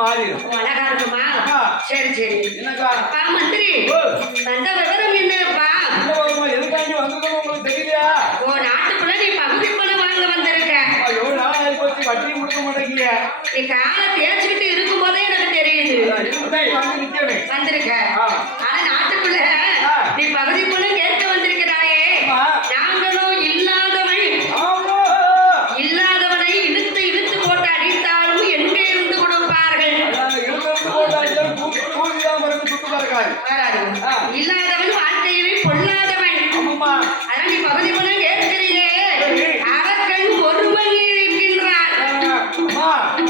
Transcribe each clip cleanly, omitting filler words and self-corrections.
மாறிடும். அழகா இருக்குமா? சரி சரி. என்னக்கா? அப்பா மந்திரி, அந்த விவரம் என்னப்பா? எதுக்காண்டி வந்ததுன்னு உங்களுக்கு தெரியலையா? ஓ, நாட்டுக்குள்ள நீ பகுதி பணம் வாங்க வந்திருக்க. எவ்வளவு நாள் ஆகி போச்சு, வட்டி கொடுக்க மாட்டேங்க. நீ காலை தேய்ச்சிக்கிட்டு இருக்கும் போதே எனக்கு தெரியுது வந்திருக்க. ஆனா நாட்டுக்குள்ள நீ பகுதி பணம் கேட்க வந்திருக்கிறாயே, நாங்களும் இல்லாதவனை இழுத்து இழுத்து போட்டு அடித்தாலும் எங்கே இருந்து கொடுப்பார்கள்? இல்லாதவன் வாழ்க்கையிலே பொல்லாதவன். அதான் நீ பகுதி பணம் கேட்கிறீரே, அரக்கன் ஒருவன் இருக்கின்றான்,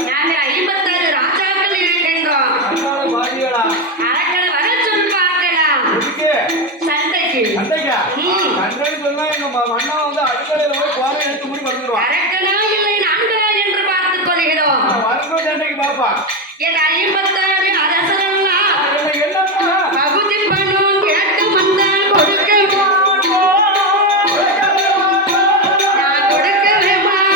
நாங்கள் 56 ராஜாக்கள் இருக்கின்றோம். அரக்கனை வர சொல்லி பார்க்கலாம் சண்டைக்கு. அரக்கனா இல்லை நான்களா என்று பார்த்துக் கொள்கிறோம். என் 56 அரசரெல்லாம் பகுதி பணம் கேட்டு வந்தால் கொடுக்க நான் கொடுக்கவே மாட்டேன்.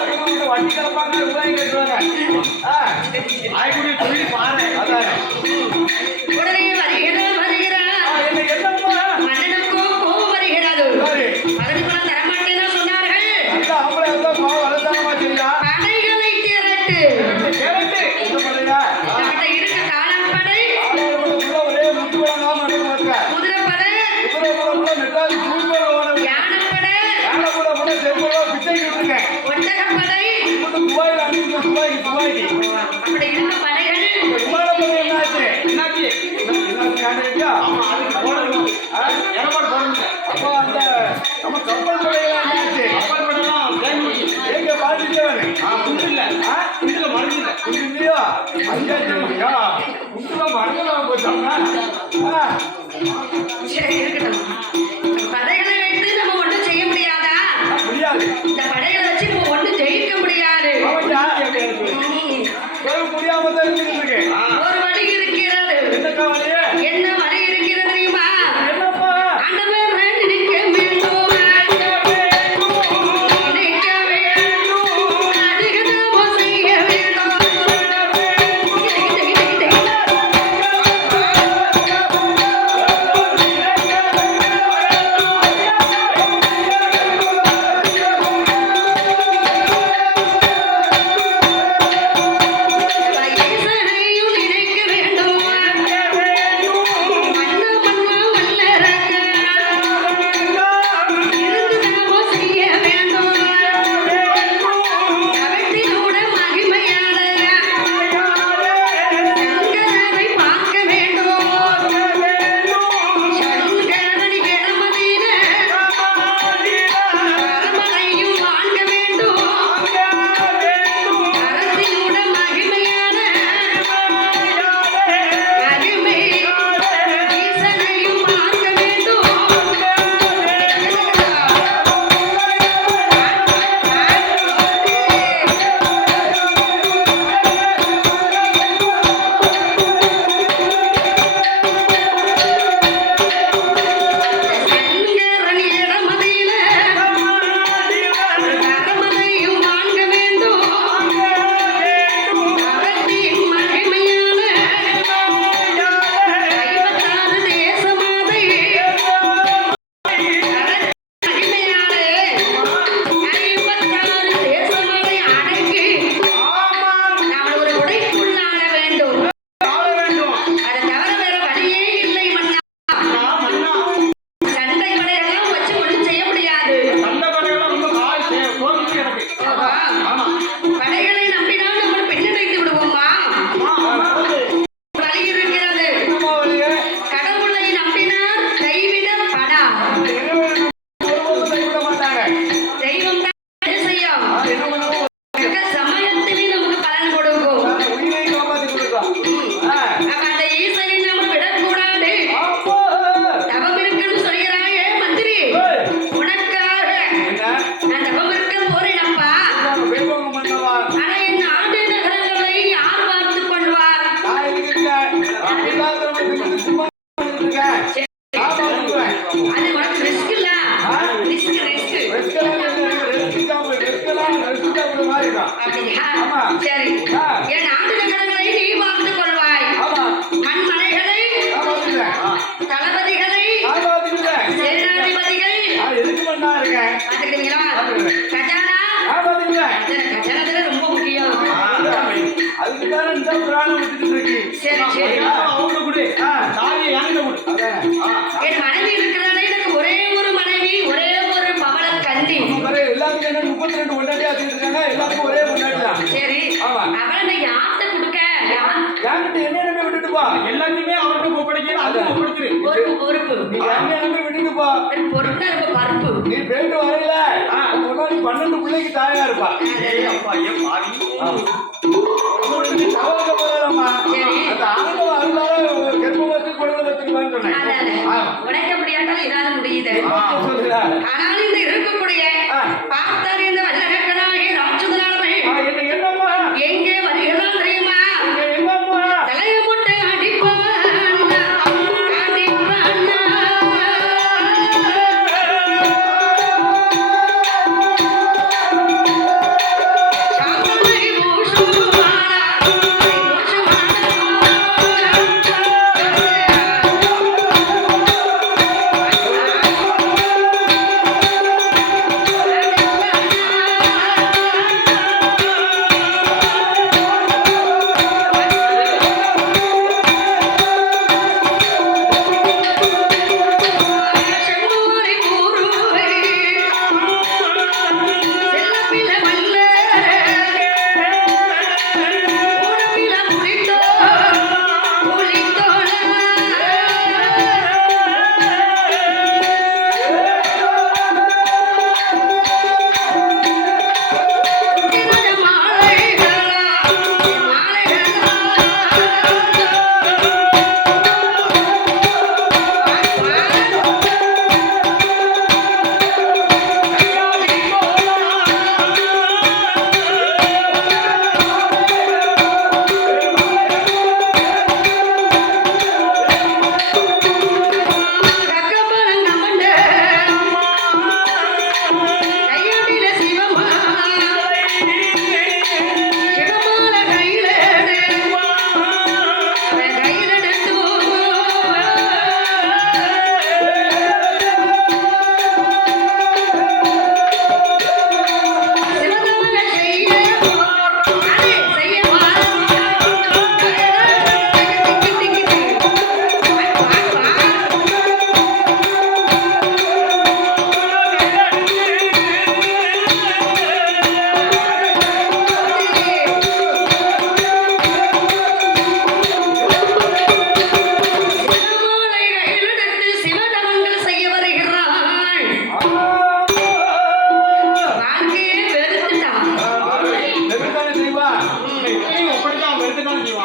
அரக்கனுக்கு பயந்துறாங்க, அரக்கனுக்கு பயந்துறாங்க. உடனே வருகிறார் மன்னனுக்கும் கோபம் வருகிறது. பகுதி பணம் தரமாட்டேன்னு சொன்னார்கள். படைகளை திரட்டு. நம்மகிட்ட இருக்க காலாட்படை, குதிரைப்படை, யானைப்படை, ஒட்டகப்படை, அப்படி இருக்க படைகள் படைகளை வைத்து நம்ம ஒன்றும் செய்ய முடியாதா? இந்த படைகளை வச்சு இப்போ ஒன்றும் ஜெயிக்க முடியாது. ஒரு வழி இருக்கிறது. என்ன வழி இருக்கிறது தெரியுமா? ஆண்டவர் நினைக்க வேண்டும். அப்படியா? ஆமா. சரி. ஆ. என் நாட்டு நகரங்களை நீ பார்த்துக் கொள்வாய். ஆமா. மண்மனைகளை, நான் பாத்துக்கிறேன். தளபதிகளை, நான் பாத்துக்கிறேன். சேனாதிபதிகள் எதுக்கு பண்ணா இருக்கேன்? பார்த்துக்கிட்டீங்களா? பாத்துக்கிறேன். கஜானா, நான் பாத்துக்கிறேன். கஜானத்துல ரொம்ப முக்கியம். அதுக்கு தானே இந்த புராணம் விட்டுட்டு இருக்கு. சரி, சரி. அவங்க கொடு. தாலியை என்கிட்ட கொடு. அதானே. என் மனைவி இருக்கிறானே, எனக்கு ஒரே ஒரு மனைவி, ஒரே ஒரு பவள கண்டி. பாரு, எல்லாத்துக்கும் என்ன 32 பொண்டாட்டியா இருக்காங்க. எல்லாத்துக்கும் ஒரே பொண்டாட்டி தான். சரி. ஆமா. அவளை நான் யார்கிட்ட கொடுக்க? என்கிட்ட என்ன நம்பி விட்டுட்டு போ. எல்லாத்தையுமே அவர்கிட்ட ஒப்படைக்கிறேன். அதை ஒப்படைச்சிரு. பொறுப்பு. நீ என்ன நம்பி விட்டுட்டு போ. பொறுப்புனா ரொம்ப பருப்பு. நீ போயிட்டு வரையில முன்னாடி 12 பிள்ளைக்கு தாயா இருப்பா. அப்பா ஏன் பாவி நீ தவறுக்க போறதாம்மா. சரி. அந்த ஆண்டவன் அருளால கர்ப்பவத்து குழந்தை பெற்றுக்கலாம்னு சொன்னேன். அதானே. ஆமா. உடைக்க முடியாட்டாலும் இதால முடியுது. சொல்லுடா. ஆனால் இந்த இருக்கக்கூடிய பார்த்தார் இந்த வல்லரக்கனாகிய ராட்சதனானவன் என்னம்மா எங்கே வருகிறான் தெரியுமா? என்னம்மா தலையை முட்டை அடிப்பவன்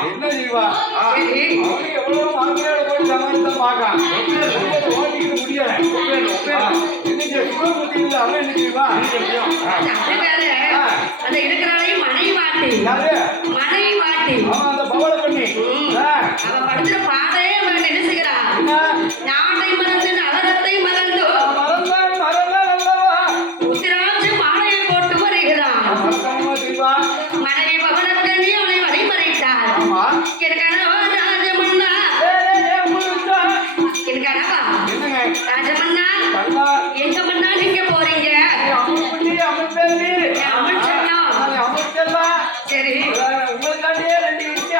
என்ன செய்வா? அவனுக்கு எவ்வளவு மார்க்கெட்ல போய் சமாளித்தா பார்க்கான். ஓட்டிக்கிட்டு முடியல. இன்னைக்கு சிவபுத்தி இல்ல, அவன் என்ன செய்வா? அந்த இருக்கிறாளையும் மனை மாட்டி யாரு? மனை மாட்டி அவன் அந்த பவள பண்ணி. அவன் படுத்துற பாதையே அவன் என்ன செய்கிறான்? நாட்டை மறந்து நகரத்தை மறந்து மறந்தான் அல்லவா? உத்திராட்சி மாலையை போட்டு வருகிறான். மனைவி பவனக்கண்ணி அவனை வழிமறைத்தார். என் கணவன் ராஜமன்னா என் கணவா ராஜமன்னா எங்க மன்னா நீங்க போறீங்க? சரி உங்களுக்காண்டியே 2 இட்லி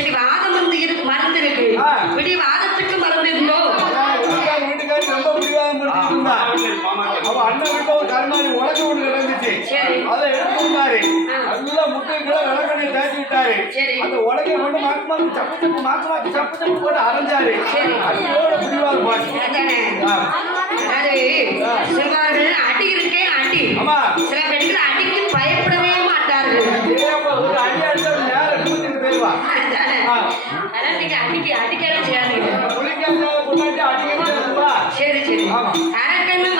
பிடி வாதம் மருந்து இருக்கு பிடி வாதத்துக்கு மருந்து இருக்கோ வீட்டுக்காரி ரொம்ப பிடிவாதம் முடிச்சுட்டு இருந்தா அவ அண்ணன் வீட்டுல ஒரு கருமாரி உலக ஒண்ணு நடந்துச்சு அதை எடுத்து வந்தாரு நல்லா முட்டைக்குள்ள விளக்கணை தேய்ச்சி விட்டாரு அந்த உலகை கொண்டு மாக்கு சப்பு போட்டு அரைஞ்சாரு அடியோட பிடிவாதம் பாட்டு அதாவது சொல்வார்கள் அடி இருக்கே அடி ஆமா சில பெண்கள் அடிக்கு பயப்படவே மாட்டார்கள் ஒரு அடி அடிச்சா நேரம் கூட்டிட்டு போயிருவா அதான் நீங்க அடிக்கலாம் செய்யாதீங்க புளிக்காத கொண்டாட்டி அடிக்கிறா சரி சரி அரக்கன்னு